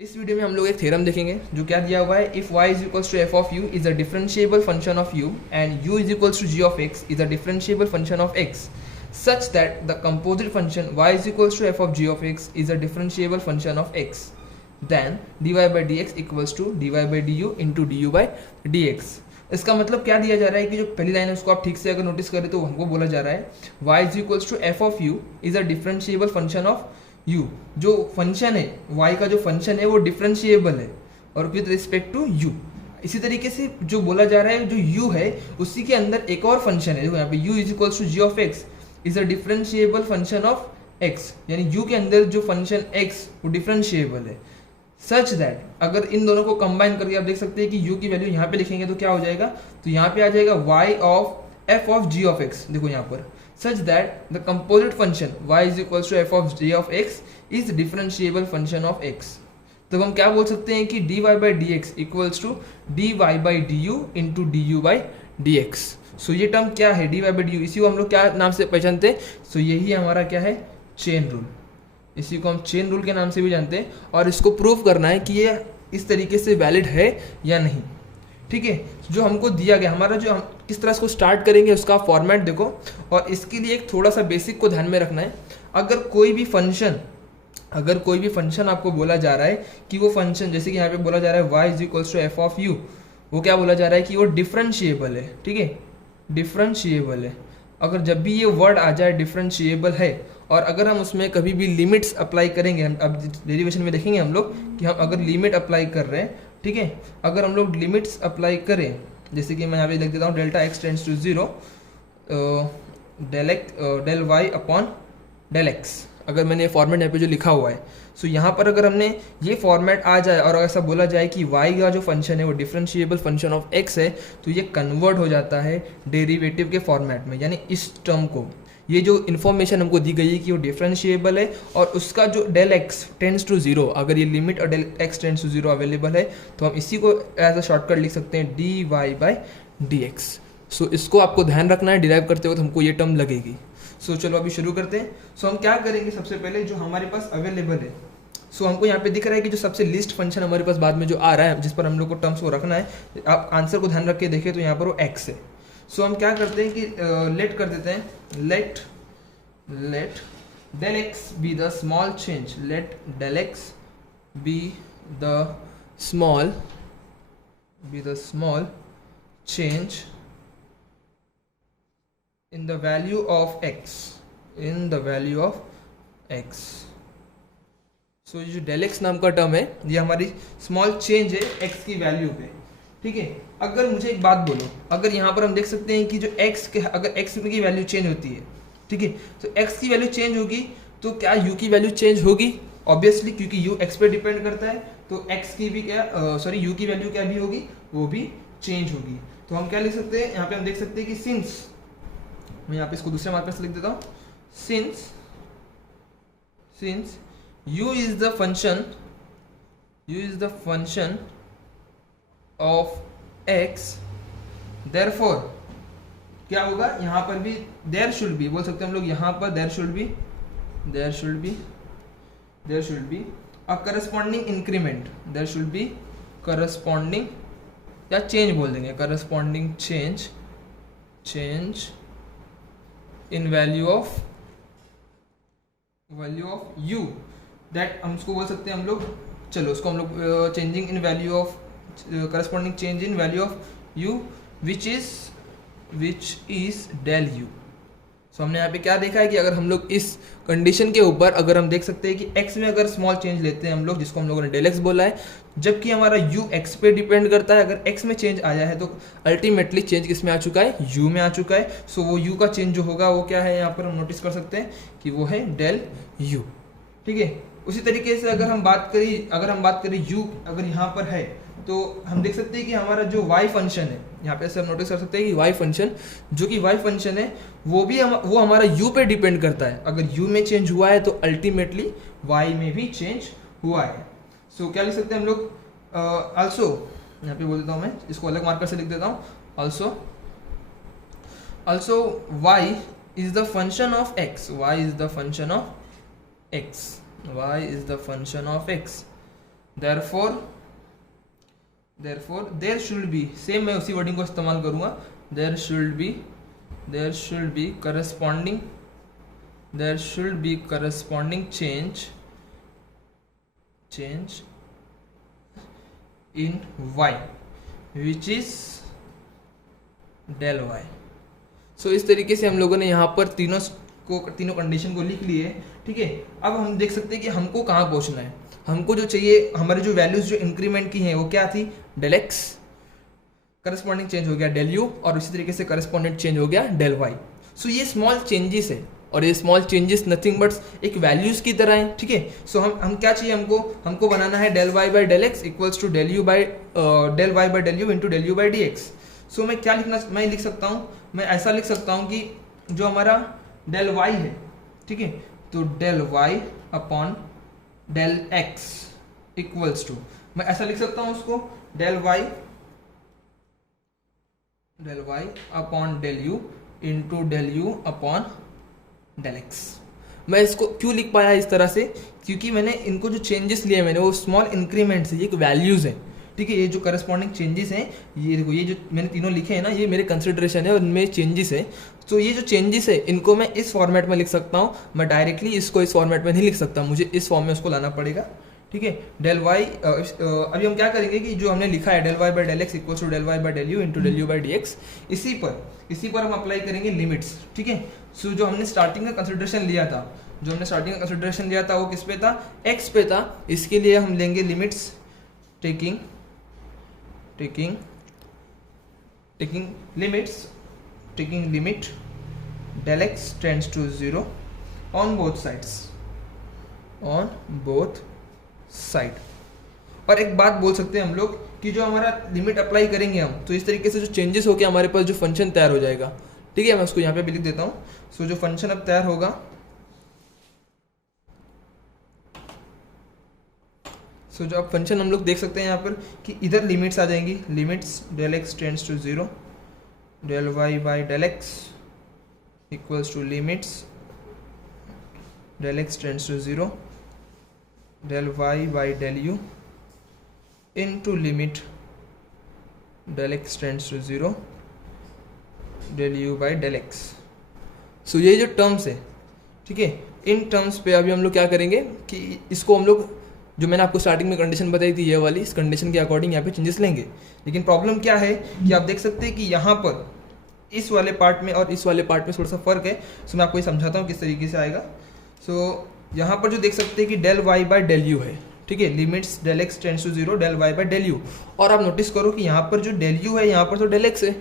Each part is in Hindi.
इस वीडियो में हम लोग एक थ्योरम देखेंगे जो क्या दिया हुआ है, if y is equals to f of u is a differentiable function of u and u is equals to g of x is a differentiable function of x such that the composite function y is equals to f of g of x is a differentiable function of x, then dy by dx equals to dy by du into du by dx। इसका मतलब क्या दिया जा रहा है कि जो पहली लाइन है उसको आप ठीक से अगर नोटिस करें तो हमको बोला जा रहा है y is equals to f of u is a differentiable function of u। जो फंक्शन है y का जो फंक्शन है वो डिफरेंशिएबल है और विद रिस्पेक्ट टू u। इसी तरीके से जो बोला जा रहा है जो u है उसी के अंदर एक और फंक्शन है, देखो यहाँ पे u is equals to g of x is a differentiable function of x, यानी u के अंदर जो फंक्शन x वो डिफरेंशिएबल है सच दैट अगर इन दोनों को कंबाइन करके आप देख सकते हैं कि u की वैल्यू यहाँ पे लिखेंगे तो क्या हो जाएगा, तो यहाँ पे आ जाएगा y of f of g of x। देखो यहाँ पर such that the composite function y is equals to f of g of x is differentiable function of x। तो हम क्या बोल सकते हैं कि dy by dx equals to dy by du into du by dx। सो ये टर्म क्या है dy by du, इसी को हम लोग क्या नाम से पहचानते हैं, सो यही हमारा क्या है चेन रूल, इसी को हम चेन रूल के नाम से भी जानते हैं और इसको प्रूव करना है कि ये इस तरीके से वैलिड है या नहीं। ठीक है, जो हमको दिया गया हमारा जो हम किस तरह इसको स्टार्ट करेंगे उसका फॉर्मेट देखो, और इसके लिए एक थोड़ा सा बेसिक को ध्यान में रखना है। अगर कोई भी फंक्शन आपको बोला जा रहा है कि वो फंक्शन जैसे कि यहाँ पे बोला जा रहा है y is equals to F of U, वो क्या बोला जा रहा है कि वो डिफरेंशिएबल है। ठीक है, डिफरेंशिएबल है। अगर जब भी ये वर्ड आ जाए डिफरेंशिएबल है और अगर हम उसमें कभी भी लिमिट्स अप्लाई करेंगे, हम अब डेरिवेशन में देखेंगे हम लोग कि हम अगर लिमिट अप्लाई कर रहे हैं, ठीक है, अगर हम लोग लिमिट्स अप्लाई करें जैसे कि मैं यहाँ पे लिख देता हूँ delta X tends to zero del Y upon del X, अगर मैंने फॉर्मेट यहाँ पे जो लिखा हुआ है, सो यहाँ पर अगर हमने ये फॉर्मेट आ जाए और ऐसा बोला जाए कि y का जो फंक्शन है वो डिफरेंशिएबल फंक्शन ऑफ x है, तो ये कन्वर्ट हो जाता है डेरिवेटिव के फॉर्मेट में। यानी इस टर्म को, ये जो इन्फॉर्मेशन हमको दी गई है कि वो डिफरेंशिएबल है और उसका जो del x tends to zero, अगर ये लिमिट और del x tends to zero available है तो हम इसी को एज अ शॉर्टकट लिख सकते हैं dy बाई dx। सो इसको आपको ध्यान रखना है, डिराइव करते वक्त हमको ये टर्म लगेगी। सो चलो अभी शुरू करते हैं। सो हम क्या करेंगे, सबसे पहले जो हमारे पास अवेलेबल है, सो हमको यहाँ पे दिख रहा है कि जो सबसे लिस्ट फंक्शन हमारे पास बाद में जो आ रहा है जिस पर हम लोग को टर्म्स को रखना है, आप आंसर को ध्यान रख के देखें तो यहाँ पर वो x है। सो हम क्या करते हैं कि लेट कर देते हैं, late del x be the small change, let del x be the small change in the value of x, सो ये जो डेल एक्स नाम का टर्म है ये हमारी स्मॉल चेंज है x की वैल्यू पे। ठीक है, अगर मुझे एक बात बोलो, अगर यहाँ पर हम देख सकते हैं कि जो x के अगर x की वैल्यू चेंज होती है, ठीक है, तो x की वैल्यू चेंज होगी तो क्या u की वैल्यू चेंज होगी? ऑब्वियसली, क्योंकि u x पे डिपेंड करता है तो x की भी क्या u की वैल्यू क्या भी होगी, वो भी चेंज होगी। तो हम क्या लिख सकते हैं, यहाँ पे हम देख सकते हैं कि सिंस, मैं यहाँ पे इसको दूसरे मार्कर से लिख देता हूँ, since u is the function of x, therefore क्या होगा, यहाँ पर भी देयर शुड बी बोल सकते हैं हम लोग, यहाँ पर there should be a corresponding increment, there should be corresponding, या चेंज बोल देंगे, corresponding change in value of u, that हम उसको बोल सकते हैं हम लोग, चलो उसको हम लोग changing in value of corresponding change in value of u which is del u। So हमने यहाँ पे क्या देखा है कि अगर हम लोग इस कंडीशन के ऊपर अगर हम देख सकते हैं कि x में अगर स्मॉल चेंज लेते हैं हम लोग, जिसको हम लोगों ने डेल x बोला है, जबकि हमारा u x पे डिपेंड करता है, अगर x में चेंज आया है तो अल्टीमेटली चेंज किस में आ चुका है, u में आ चुका है। सो वो u का चेंज जो होगा वो क्या है, यहाँ पर हम नोटिस कर सकते हैं कि वो है डेल u। ठीक है, उसी तरीके से अगर हम बात करें u अगर यहाँ पर है तो हम देख सकते हैं कि हमारा जो y फंक्शन है, यहाँ पे से हम नोटिस कर सकते हैं कि y फंक्शन है वो हमारा u पे डिपेंड करता है। अगर u में चेंज हुआ है तो अल्टीमेटली y में भी चेंज हुआ है। सो क्या लिख सकते हैं हम लोग, आल्सो यहाँ पे बोल देता हूँ मैं, इसको अलग मार्कर से लिख देता हूँ, also y is the function of x, y is the function of x there should be, same मैं उसी वर्डिंग को इस्तेमाल करूंगा, there should be corresponding change in y which is del y। So इस तरीके से हम लोगों ने यहाँ पर तीनों कंडीशन को लिख लिए, ठीक है। अब हम देख सकते हैं कि हमको कहाँ पहुँचना है। हमको जो चाहिए, हमारे जो वैल्यूज जो इंक्रीमेंट की हैं वो क्या थी, del x, करस्पॉन्डिंग चेंज हो गया del u, और इसी तरीके से करस्पॉन्डेंट चेंज हो गया del y। सो ये स्मॉल चेंजेस है, और ये स्मॉल चेंजेस नथिंग बट एक वैल्यूज की तरह है, ठीक है। सो हम क्या चाहिए, हमको बनाना है del y by del x equals to del y by del u into del u by dx। So मैं लिख सकता हूँ, मैं ऐसा लिख सकता हूँ कि जो हमारा del y है, ठीक है, तो del y upon del x equals to, मैं ऐसा लिख सकता हूँ उसको, del y upon del u into del u upon del x। मैं इसको क्यों लिख पाया इस तरह से, क्योंकि मैंने इनको जो चेंजेस लिए मैंने वो स्मॉल इंक्रीमेंट्स है, ये एक वैल्यूज है, ठीक है। ये जो करस्पॉन्डिंग चेंजेस हैं, ये देखो, ये जो मैंने तीनों लिखे हैं ना, ये मेरे कंसिडरेशन है और इनमें चेंजेस है। तो ये जो चेंजेस है इनको मैं इस फॉर्मेट में लिख सकता हूँ, मैं डायरेक्टली इसको इस फॉर्मेट में नहीं लिख सकता, मुझे इस फॉर्म में उसको लाना पड़ेगा, ठीक है। del y, अभी हम क्या करेंगे कि जो हमने लिखा है del y by del x equals to del y by del u into del u by dx, इसी पर हम अप्लाई करेंगे लिमिट्स, ठीक है। सो जो हमने स्टार्टिंग का कंसिडरेशन लिया था, वो किस पे था, x पे था। इसके लिए हम लेंगे limits taking limit del x tends to 0 on both side. और एक बात बोल सकते हैं हम लोग कि जो हमारा लिमिट अप्लाई करेंगे हम, तो इस तरीके से जो चेंजेस होके हमारे पास जो फंक्शन तैयार हो जाएगा, ठीक है। मैं उसको यहाँ पे भी लिख देता हूँ। सो जो फंक्शन अब तैयार होगा, सो जो अब फंक्शन हम लोग देख सकते हैं यहाँ पर कि इधर लिमिट्स आ जाएंगी, limits del x tends to 0, del y by del x equals to limits del x tends to 0, del y by del u into limit del x tends to 0, del u by del x। सो ये जो टर्म्स है, ठीक है, इन टर्म्स पे अभी हम लोग क्या करेंगे कि इसको हम लोग, जो मैंने आपको स्टार्टिंग में कंडीशन बताई थी ये वाली, इस कंडीशन के अकॉर्डिंग यहाँ पे चेंजेस लेंगे। लेकिन प्रॉब्लम क्या है कि आप देख सकते हैं कि यहाँ पर इस वाले पार्ट में और इस वाले पार्ट में थोड़ा सा फर्क है। सो मैं आपको ये समझाता हूँ किस तरीके से आएगा। सो यहाँ पर जो देख सकते हैं कि del y by del u है, ठीक है, limits del x tends to 0, del y by del u। और आप नोटिस करो कि यहाँ पर जो del u है, यहाँ पर तो del x है,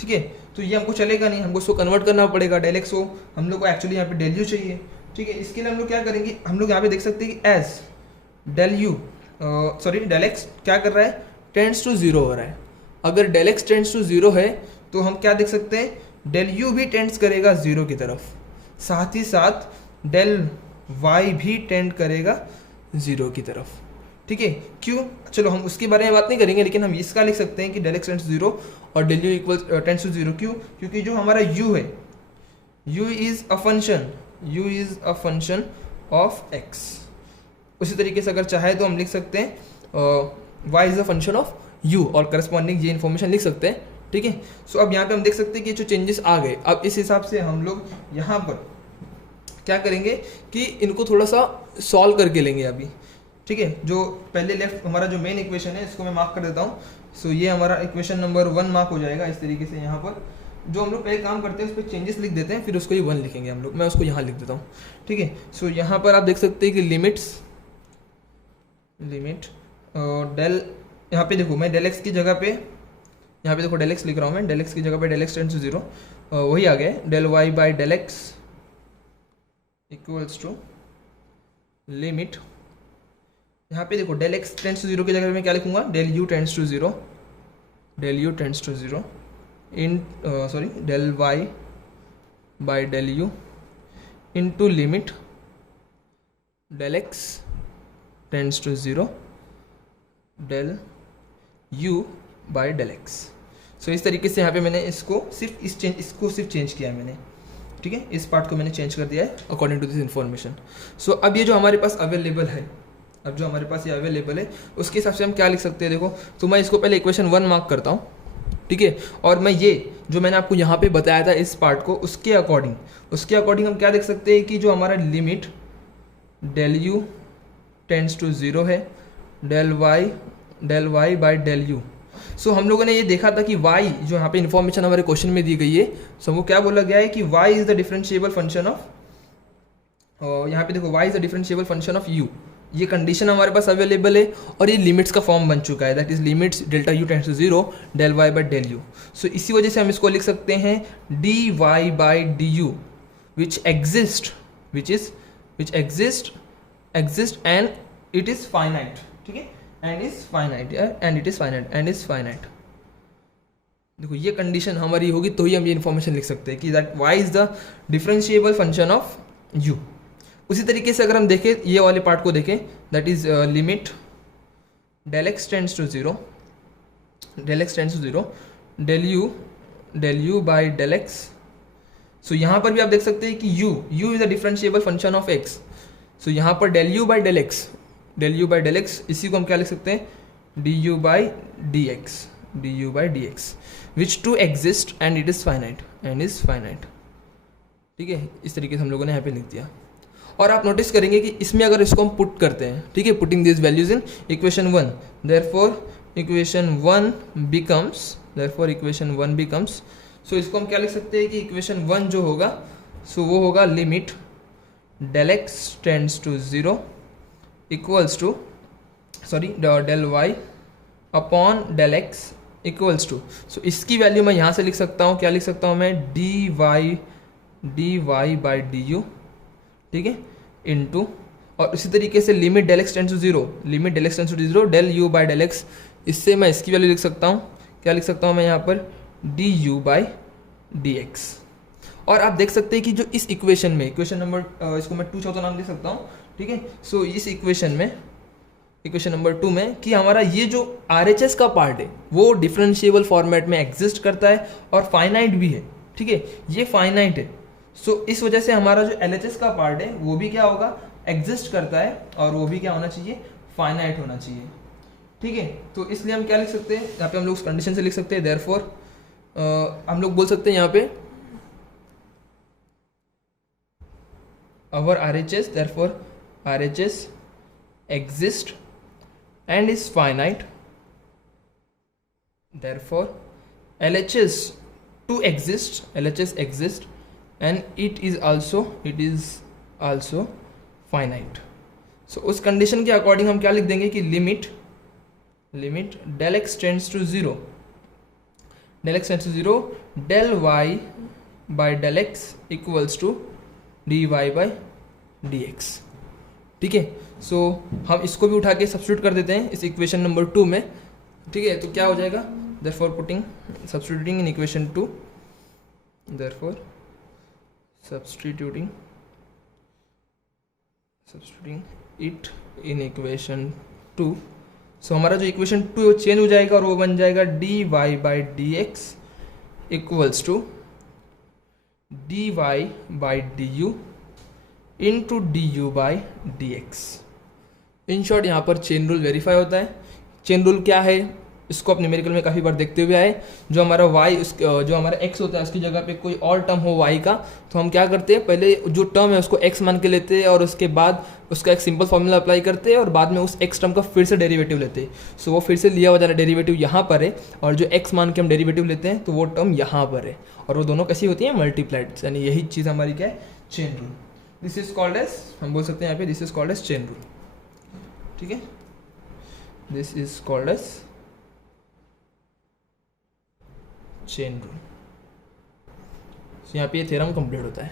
ठीक है। तो ये हमको चलेगा नहीं, हमको इसको कन्वर्ट करना पड़ेगा del x को, हम लोग को एक्चुअली यहाँ पे del u चाहिए, ठीक है। इसके लिए हम लोग क्या करेंगे, हम लोग यहाँ पे देख सकते हैं कि एज del x क्या कर रहा है, टेंड्स टू 0 हो रहा है। अगर del x टेंड्स टू 0 है तो हम क्या देख सकते हैं, del u भी टेंड्स करेगा 0 की तरफ, साथ ही साथ del y भी टेंड करेगा 0 की तरफ, ठीक है। क्यों, चलो हम उसके बारे में बात नहीं करेंगे, लेकिन हम इसका लिख सकते हैं कि del x टेंड्स टू 0 और del u equal tends to 0। क्यों, क्योंकि जो हमारा u है, u is a function of x। उसी तरीके से अगर चाहे तो हम लिख सकते हैं y is a function of u, और करस्पॉन्डिंग ये इन्फॉर्मेशन लिख सकते हैं, ठीक है। सो अब यहाँ पे हम देख सकते हैं कि जो चेंजेस आ गए, अब इस हिसाब से हम लोग यहाँ पर क्या करेंगे कि इनको थोड़ा सा सॉल्व करके लेंगे अभी, ठीक है। जो पहले लेफ्ट हमारा जो मेन इक्वेशन है, इसको मैं मार्क कर देता हूँ। सो ये हमारा इक्वेशन नंबर 1 मार्क हो जाएगा इस तरीके से। यहाँ पर जो हम लोग पहले काम करते हैं उस पर चेंजेस लिख देते हैं, फिर उसको ही 1 लिखेंगे हम लोग। मैं उसको यहाँ लिख देता हूँ, ठीक है। सो यहाँ पर आप देख सकते हैं कि लिमिट del, यहाँ पे देखो मैं del x की जगह पे, यहाँ पे देखो del x लिख रहा हूँ मैं, del x की जगह पे del x टेंड्स टू 0 वही आ गया, del y by del x equals to limit, यहाँ पे देखो del x टेंड्स टू 0 की जगह मैं क्या लिखूंगा, del u tends to 0, del y by del u into limit del x tends to 0, del u by del x। So इस तरीके से यहाँ पे मैंने इसको सिर्फ चेंज किया है मैंने, ठीक है। इस पार्ट को मैंने चेंज कर दिया है अकॉर्डिंग टू दिस इन्फॉर्मेशन। सो अब ये जो हमारे पास अवेलेबल है, अब जो हमारे पास ये अवेलेबल है उसके हिसाब से हम क्या लिख सकते हैं देखो। तो मैं इसको पहले इक्वेशन 1 मार्क करता हूँ, ठीक है। और मैं ये जो मैंने आपको यहाँ पे बताया था इस पार्ट को, उसके अकॉर्डिंग हम क्या देख सकते हैं कि जो हमारा limit del u tends to 0 है, del y by del u. So हम लोगों ने ये देखा था कि y जो यहाँ पे इन्फॉर्मेशन हमारे क्वेश्चन में दी गई है, सो वो क्या बोला गया है कि y is the differentiable function of, यहाँ पे देखो y is the differentiable function of u। ये कंडीशन हमारे पास अवेलेबल है और ये लिमिट्स का फॉर्म बन चुका है, that is limits delta u tends to 0 del y by del u. So इसी वजह से हम इसको लिख सकते हैं d y by d u which exist and it is finite, ठीक है, एंड इज फाइनाइट। देखो ये कंडीशन हमारी होगी तो ही हम ये इन्फॉर्मेशन लिख सकते हैं कि that y is the differentiable function of u। उसी तरीके से अगर हम देखें ये वाले पार्ट को देखें, that is limit del x tends to 0 del u by del x. So यहाँ पर भी आप देख सकते हैं कि u is the differentiable function of x। So यहाँ पर del u by del x, इसी को हम क्या लिख सकते हैं d u by d x which to exist and it is finite, ठीक है। इस तरीके से हम लोगों ने यहाँ पे लिख दिया। और आप नोटिस करेंगे कि इसमें अगर इसको हम पुट करते हैं, ठीक है, putting this values in equation 1, therefore equation 1 becomes, so इसको हम क्या लिख सकते हैं कि इक्वेशन 1 जो होगा सो वो होगा limit del x tends to 0 equals to del Y upon del x equals to, so इसकी वैल्यू मैं यहाँ से लिख सकता हूँ, क्या लिख सकता हूँ मैं d y by d u, ठीक है, इनटू, और इसी तरीके से limit del x tends to 0 del u by del x, इससे मैं इसकी वैल्यू लिख सकता हूँ, क्या लिख सकता हूँ मैं यहाँ पर D u by d x. और आप देख सकते हैं कि जो इस इक्वेशन में, इक्वेशन नंबर इसको मैं 2 चौथा नाम दे सकता हूँ, ठीक है। सो इस इक्वेशन नंबर 2 में कि हमारा ये जो RHS का पार्ट है वो डिफरेंशिएबल फॉर्मेट में एग्जिस्ट करता है और फाइनाइट भी है, ठीक है, ये फाइनाइट है। सो इस वजह से हमारा जो LHS का पार्ट है वो भी क्या होगा, एग्जिस्ट करता है और वो भी क्या होना चाहिए, फाइनाइट होना चाहिए, ठीक है। तो इसलिए हम क्या लिख सकते हैं यहाँ पे, हम लोग उस कंडीशन से लिख सकते हैं देयरफॉर हम लोग बोल सकते हैं यहाँ पे our RHS, therefore RHS exist and is finite, therefore LHS exists and it is also finite। so उस कंडीशन के अकॉर्डिंग हम क्या लिख देंगे कि limit del x tends to 0 del y by del x equals to d y by d x, ठीक है। सो हम इसको भी उठा के सब्स्टिट्यूट कर देते हैं इस इक्वेशन नंबर 2 में, ठीक है। तो क्या हो जाएगा, therefore substituting in equation 2, therefore substituting it in equation 2। सो हमारा जो इक्वेशन 2 चेंज हो जाएगा और वो बन जाएगा d y by d x equals to d y by d u into d u by d x. In short यहाँ पर चेन रूल वेरीफाई होता है। चेन रूल क्या है, इसको अपने न्यूमेरिकल में काफ़ी बार देखते हुए आए। जो हमारा y जो हमारा x होता है उसकी जगह पे कोई और टर्म हो y का, तो हम क्या करते हैं, पहले जो टर्म है उसको x मान के लेते हैं और उसके बाद उसका एक सिंपल फॉर्मूला अप्लाई करते हैं और बाद में उस x टर्म का फिर से डेरिवेटिव लेते हैं। सो वो फिर से लिया हुआ जाना डेरिवेटिव यहाँ पर है और जो x मान के हम डेरिवेटिव लेते हैं तो वो टर्म यहाँ पर है और वो दोनों कैसी होती हैं, मल्टीप्लाइड। यानी यही चीज़ हमारी क्या है, chain rule. This is called as, हम बोल सकते हैं यहाँ पे this is called as chain rule, ठीक है। This is called as chain rule. यहाँ पे ये थ्योरम कंप्लीट होता है।